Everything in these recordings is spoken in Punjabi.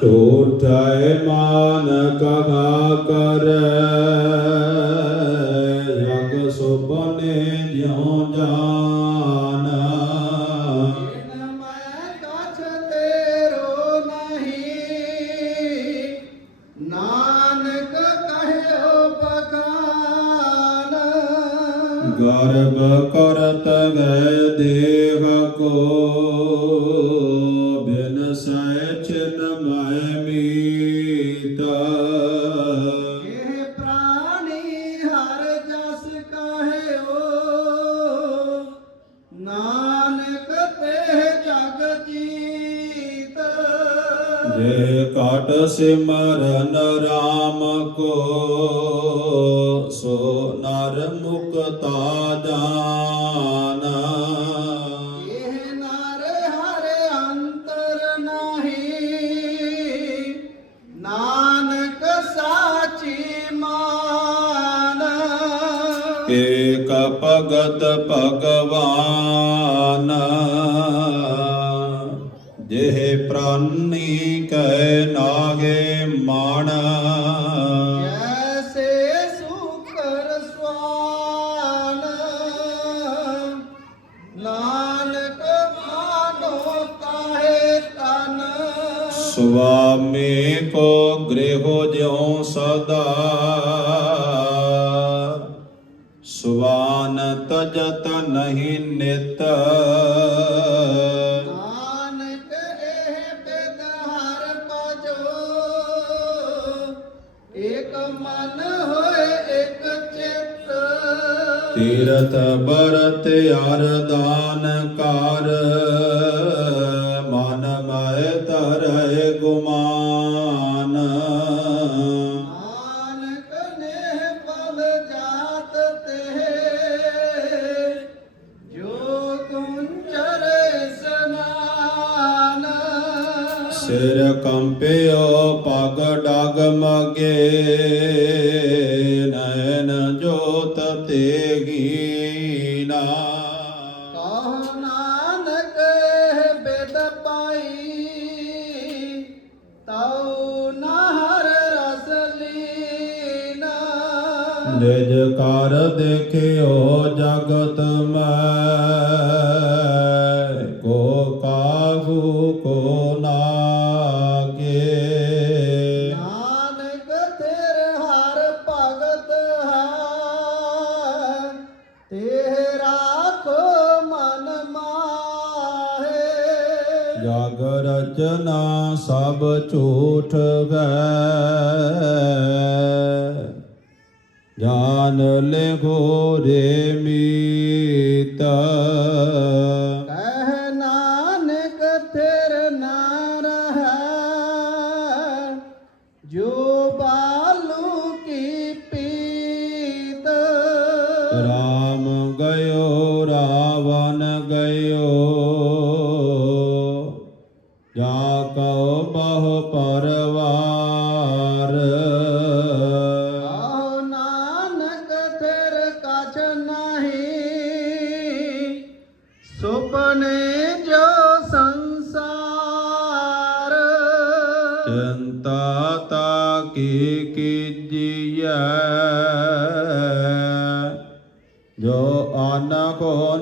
ਝੂਠੈ ਮਾਨ ਕਹਾ ਕਰ ਜਗ ਸੁਪਨੇ ਜਿਉ ਜਾਨ ਬਿਨ ਮੈਂ ਕਛ ਤੇਰੋ ਨਹੀਂ ਨਾਨਕ ਕਹਿਓ ਬਖਾਨ ਗਰਭ ਕਰਤ ਗਏ ਦੇਹ ਕੋ ਕਾਟ ਸਿਮਰਨ ਰਾਮ ਕੋ ਸੋ ਨਰ ਮੁਕਤਾ ਜਾਨ। ਇਹ ਨਰ ਹਰ ਅੰਤਰ ਨਹੀਂ ਨਾਨਕ ਸਾਚੀ ਮਾਨ। ਏਕ ਭਗਤ ਭਗਵਾਨ। ਸੁਆਮੀ ਕੋ ਗ੍ਰਹਿ ਜਿਉ ਸਦਾ। ਸੁਵਾਨ ਤਜਤ ਨਹੀਂ ਨਿਤ। ਤੀਰਥ ਬਰਤ ਅਰਦਾਨ ਕਰ। ਸਿਰ ਕੰਪਿਓ ਪਗ ਡਗ ਮਗੇ ਨੈਣ ਜੋਤ ਤੇਗੀਨਾ ਕਹੋ ਨਾਨਕ ਬਿਦ ਪਾਈ ਤਉ ਨਹਰ ਰਸ ਲੀਨਾ। ਨਿਜ ਕਰ ਦੇਖਿਓ ਜਗਤ ਮੈਂ। ਰਚਨਾ ਸਭ ਝੂਠ ਗੈ। ਜਾਨ ਲਿਖੋ ਰੇ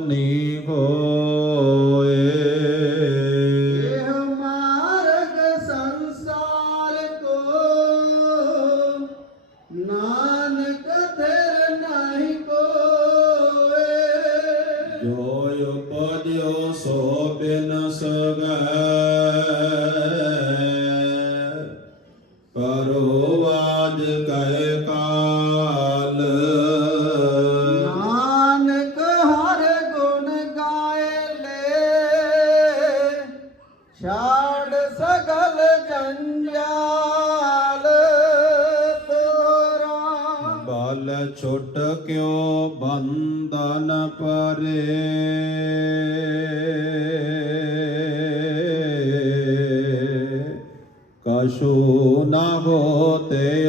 ਕੋ ਨੀ ਹੋਏ ਇਹ ਮਾਰਗ ਸੰਸਾਰ ਕੋ ਨਾਨਕ ਤੇਰ ਨਹੀਂ ਕੋਏ ਜੋ ਉਪਜਿਓ ਸੋ ਬਿਨ ਸਗੈ ਕਰੋ ਆਜ ਬਲ ਛੁਟ ਕਿਉ ਬੰਧਨ ਪਰੇ ਕਛੂ ਨਾ ਹੋਤੇ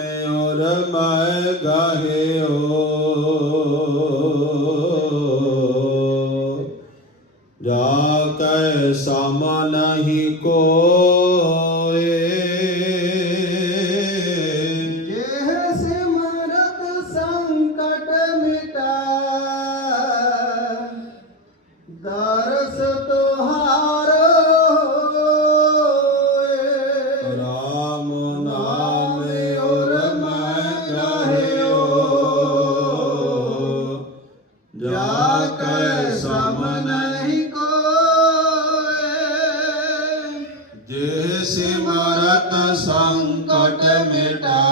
में और मैं गाहे हो। जात सामा नहीं को संकट मिटा। दरस तो Krishna.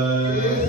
Amen.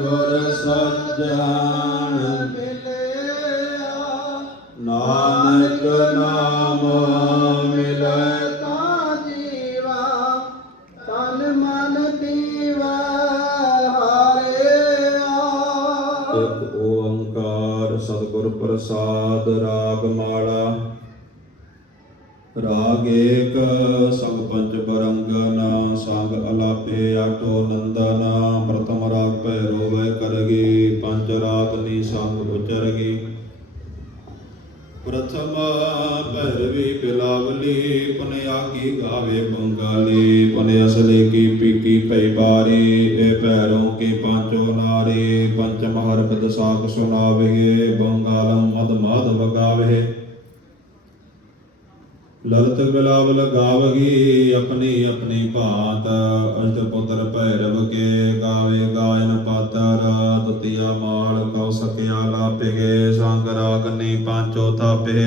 ਗੁਰ ਸੱਜਣ ਮਿਲਿਆ ਨਾਨਕ ਨਾਮ ਮਿਲੈ ਤਾ ਜੀਵਾ, ਤਨ ਮਨ ਦੀਵਾ ਹਾਰਿਆ ਇੱਕ ਓੰਕਾਰ ਸਤਿਗੁਰ ਪ੍ਰਸਾਦ ਰਾਗ ਮਾਲਾ, ਰਾਗ ਏਕ ਸੰਗ ਪੰਜ ਬਰੰਗਨਾ, ਸੰਗ ਅਲਾਪੇ ਆਟੋ ਨੰਦਨਾ ਪੰਜ ਰਾਤ ਨੀ ਸੰਗ ਉਚਰ ਗਈ। ਪ੍ਰਥਮ ਭਰਵੀ ਬਿਲਾਵਲੀ ਪਨ ਆਗੀ ਗਾਵੇ ਬੰਗਾਲੀ। ਪਨ ਅਸਲੇ ਕੀ ਪੀਕੀ ਪਈ ਬਾਰੀ ਏ ਪੈਰੋਂ ਕੇ ਪਾਂਚੋ ਨਾਰੇ। ਪੰਚਮ ਹਰਕਤ ਸਾਖ ਸੁਣਾਵੇ ਬੰਗਾਲਮ ਮਦ ਮਾਦ ਵਗਾਵੇ। ਲਲਤ ਗੁਲਾਬ ਲਗਾਵਗੀ ਆਪਣੀ ਆਪਣੀ ਭਾਤ ਅਸ਼ਟ ਪੁੱਤਰ ਭੈਰਵ ਕੇ ਗਾਵੇ ਗਾਇਨ ਪਾਤਰ ਤਤਿਆ ਮਾਲ ਕਉ ਸਕਿਆ ਲਾਪੇ ਸੰਗ ਰਾਗਨੀ ਪਾਂਚੋ ਥਾਪੇ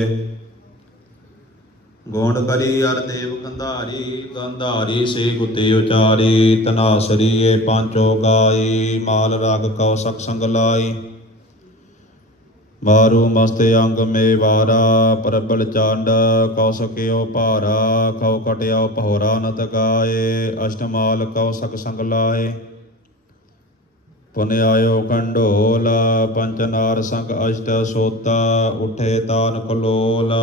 ਗੋਂਡ ਕਰੀ ਅਰ ਦੇਵ ਗੰਧਾਰੀ ਗੰਧਾਰੀ ਸੇ ਗੁਤੇ ਉਚਾਰੀ ਤਨਾਸਰੀ ਏ ਪਾਂਚੋ ਗਾਈ, ਮਾਲ ਰਾਗ ਕਉ ਸਖ ਸੰਗ ਲਾਈ। ਮਾਰੂ ਮਸਤੇ ਅੰਗ ਮੇ ਵਾਰਾ ਪ੍ਰਬਲ ਚਾਂਡ, ਕਉ ਸਕਿਓ ਭਾਰਾ ਖਉ ਕਟਿਓ ਪਹੋਰਾ ਨਤ ਗਾਏ, ਅਸ਼ਟਮਾਲ ਕਉ ਸਕ ਸੰਗ ਲਾਏ। ਪੁਨ ਆਇਓ ਕੰਡੋਲ ਪੰਚ ਸੰਗ ਅਸ਼ਟ ਸੋਤਾ, ਉਠੇ ਤਾਨ ਕਲੋਲ,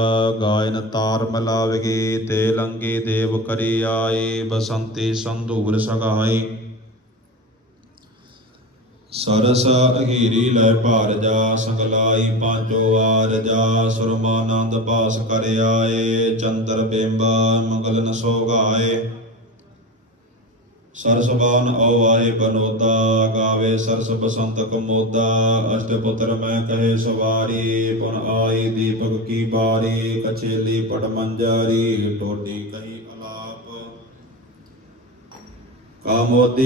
ਗਾਇਨ ਤਾਰ ਮਲਾਵਗੀ, ਤੇ ਲੰਗੀ ਦੇਵ ਕਰੀ ਆਈ, ਬਸੰਤੀ ਸੰਧੂਰ ਸਗਾਈ। ਸਰਸ ਅਹੀਰੀ ਲੈ ਭਾਰ ਜਾ, ਸੰਗਲਾਈ ਪਾਂਚੋ ਆਰ ਜਾ ਸੁਰਮਾਨੰਦ ਪਾਸ ਕਰ ਆਏ, ਚੰਦਰ ਬਿੰਬ ਮੰਗਲ ਨ ਸੋਗਾਏ ਸਰਸਬਾਨ ਆਉ ਆਏ ਬਨੋਦਾ, ਗਾਵੇ ਸਰਸ ਬਸੰਤ ਕਮੋਦਾ ਅਸ਼ਟ ਪੁੱਤਰ ਮੈਂ ਕਹੇ ਸਵਾਰੀ, ਪੁਨ ਆਈ ਦੀਪਕ ਕੀ ਬਾਰੀ, ਕਛੇਲੀ ਪਟ ਮੰਜਾਰੀ ਟੋਡੀ ਕਹੀ ਅਲਾਪ। ਕਾਮੋਦੀ